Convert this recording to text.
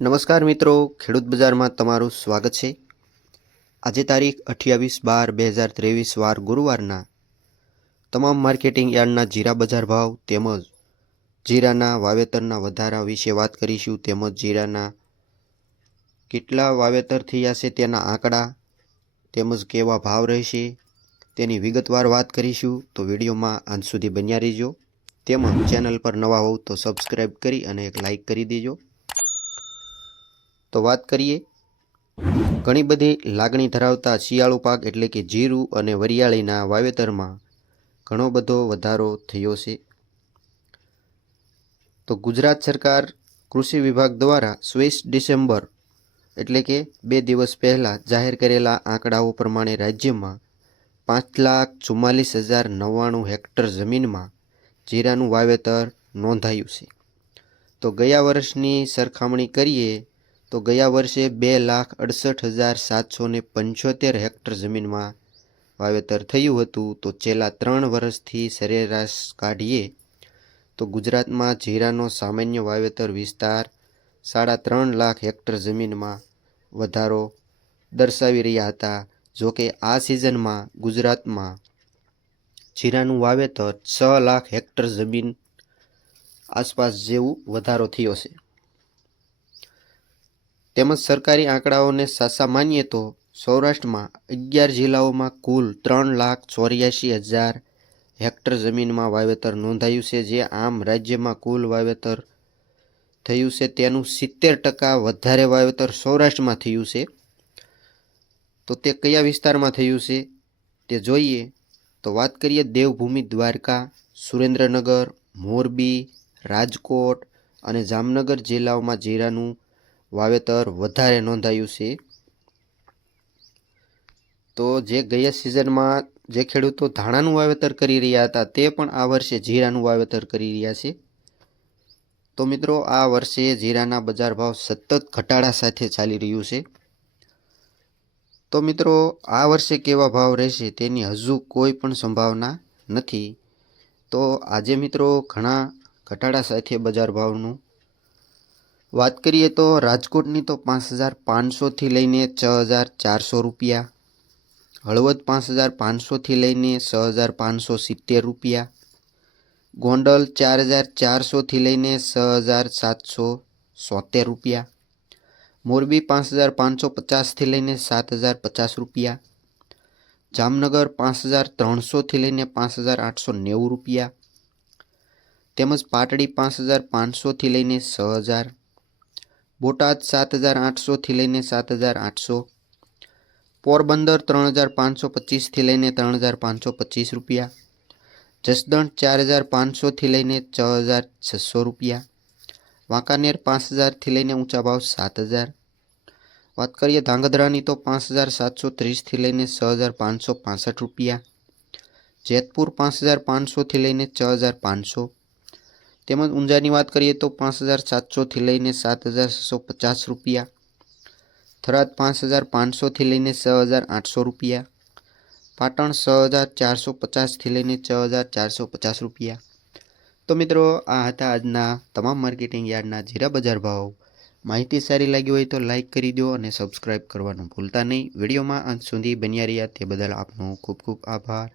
નમસ્કાર મિત્રો, ખેડૂત બજારમાં તમારું સ્વાગત છે. આજે તારીખ અઠ્યાવીસ બાર બે હજાર ત્રેવીસ વાર ગુરુવારના તમામ માર્કેટિંગ યાર્ડના જીરા બજાર ભાવ તેમજ જીરાના વાવેતરના વધારા વિશે વાત કરીશું. તેમજ જીરાના કેટલા વાવેતર થયા છે તેના આંકડા તેમજ કેવા ભાવ રહેશે તેની વિગતવાર વાત કરીશું. તો વિડીયોમાં અંત સુધી બન્યા રહેજો. તેમજ ચેનલ પર નવા હોવ તો સબસ્ક્રાઈબ કરી અને એક લાઇક કરી દેજો. તો વાત કરીએ. ઘણી બધી લાગણી ધરાવતા શિયાળુ પાક એટલે કે જીરું અને વરિયાળીના વાવેતરમાં ઘણો બધો વધારો થયો છે. તો ગુજરાત સરકાર કૃષિ વિભાગ દ્વારા સ્વીસ ડિસેમ્બર એટલે કે બે દિવસ પહેલાં જાહેર કરેલા આંકડાઓ પ્રમાણે રાજ્યમાં પાંચ લાખ ચુમ્માલીસ હજાર નવ્વાણું હેક્ટર જમીનમાં જીરાનું વાવેતર નોંધાયું છે. તો ગયા વર્ષની સરખામણી કરીએ તો ગયા વર્ષે બે લાખ અડસઠ હજાર સાતસો ને પંચોતેર હેક્ટર જમીનમાં વાવેતર થયું હતું. તો છેલ્લા ત્રણ વર્ષથી સરેરાશ કાઢીએ તો ગુજરાતમાં જીરાનો સામાન્ય વાવેતર વિસ્તાર સાડા ત્રણ લાખ હેક્ટર જમીનમાં વધારો દર્શાવી રહ્યા હતા. જો કે આ સિઝનમાં ગુજરાતમાં જીરાનું વાવેતર છ લાખ હેક્ટર જમીન આસપાસ જેવું વધારો થયો છે. તેમજ સરકારી આંકડાઓને સાસા માનીએ તો સૌરાષ્ટ્રમાં અગિયાર જિલ્લાઓમાં કુલ ત્રણ લાખ ચોર્યાસી હજાર હેક્ટર જમીનમાં વાવેતર નોંધાયું છે, જે આમ રાજ્યમાં કુલ વાવેતર થયું છે તેનું સિત્તેર ટકા વધારે વાવેતર સૌરાષ્ટ્રમાં થયું છે. તો તે કયા વિસ્તારમાં થયું છે તે જોઈએ. તો વાત કરીએ દેવભૂમિ, દ્વારકા, સુરેન્દ્રનગર, મોરબી, રાજકોટ અને જામનગર જિલ્લાઓમાં જીરાનું વાવેતર વધારે નોંધાયું છે. તો જે ગયા સિઝનમાં જે ખેડૂતો ધાણાનું વાવેતર કરી રહ્યા હતા, તે પણ આ વર્ષે જીરાનું વાવેતર કરી રહ્યા છે. તો મિત્રો, આ વર્ષે જીરાના બજાર ભાવ સતત ઘટાડા સાથે ચાલી રહ્યું છે. તો મિત્રો, આ વર્ષે કેવા ભાવ રહેશે તેની હજુ કોઈ પણ સંભાવના નથી. તો આજે મિત્રો, ઘણા ઘટાડા સાથે બજાર ભાવનું વાત કરીએ તો રાજકોટની તો પાંચ હજાર પાંચસોથી લઈને છ હજાર ચારસો રૂપિયા. હળવદ પાંચ હજાર પાંચસોથી લઈને છ હજાર પાંચસો સિત્તેર રૂપિયા. ગોંડલ ચાર હજાર ચારસોથી લઈને છ હજાર સાતસો સોતેર રૂપિયા. મોરબી પાંચ હજાર પાંચસો પચાસથી લઈને સાત હજાર પચાસ રૂપિયા. જામનગર પાંચ હજાર ત્રણસોથી લઈને પાંચ હજાર આઠસો નેવું રૂપિયા. તેમજ પાટડી પાંચ હજાર પાંચસોથી લઈને છ હજાર બોટાદ સાત હજાર આઠસોથી લઈને સાત હજાર આઠસો. પોરબંદર ત્રણ હજાર પાંચસો પચીસથી લઈને ત્રણ હજાર પાંચસો પચીસ રૂપિયા. જસદણ ચાર હજાર પાંચસોથી લઈને છ હજાર છસો રૂપિયા. વાંકાનેર પાંચ હજારથી લઈને ઊંચા ભાવ સાત હજાર. વાત કરીએ ધાંગધ્રાની તો પાંચ હજાર સાતસો ત્રીસથી લઈને છ હજાર પાંચસો પાસઠ રૂપિયા. જેતપુર પાંચ હજાર પાંચસોથી લઈને છ હજાર પાંચસો. તેમજ ઊંઝાની વાત કરીએ તો પાંચ હજાર સાતસોથી લઈને સાત હજાર છસો પચાસ રૂપિયા. થરાદ પાંચ હજાર પાંચસોથી લઈને છ હજાર આઠસો રૂપિયા. પાટણ છ હજાર ચારસો પચાસથી લઈને છ હજાર ચારસો પચાસ રૂપિયા. તો મિત્રો, આ હતા આજના તમામ માર્કેટિંગ યાર્ડના જીરા બજાર ભાવ. માહિતી સારી લાગી હોય તો લાઇક કરી દો અને સબસ્ક્રાઇબ કરવાનું ભૂલતા નહીં. વિડીયોમાં અંત સુધી બન્યા રહ્યા તે બદલ આપનો ખૂબ ખૂબ આભાર.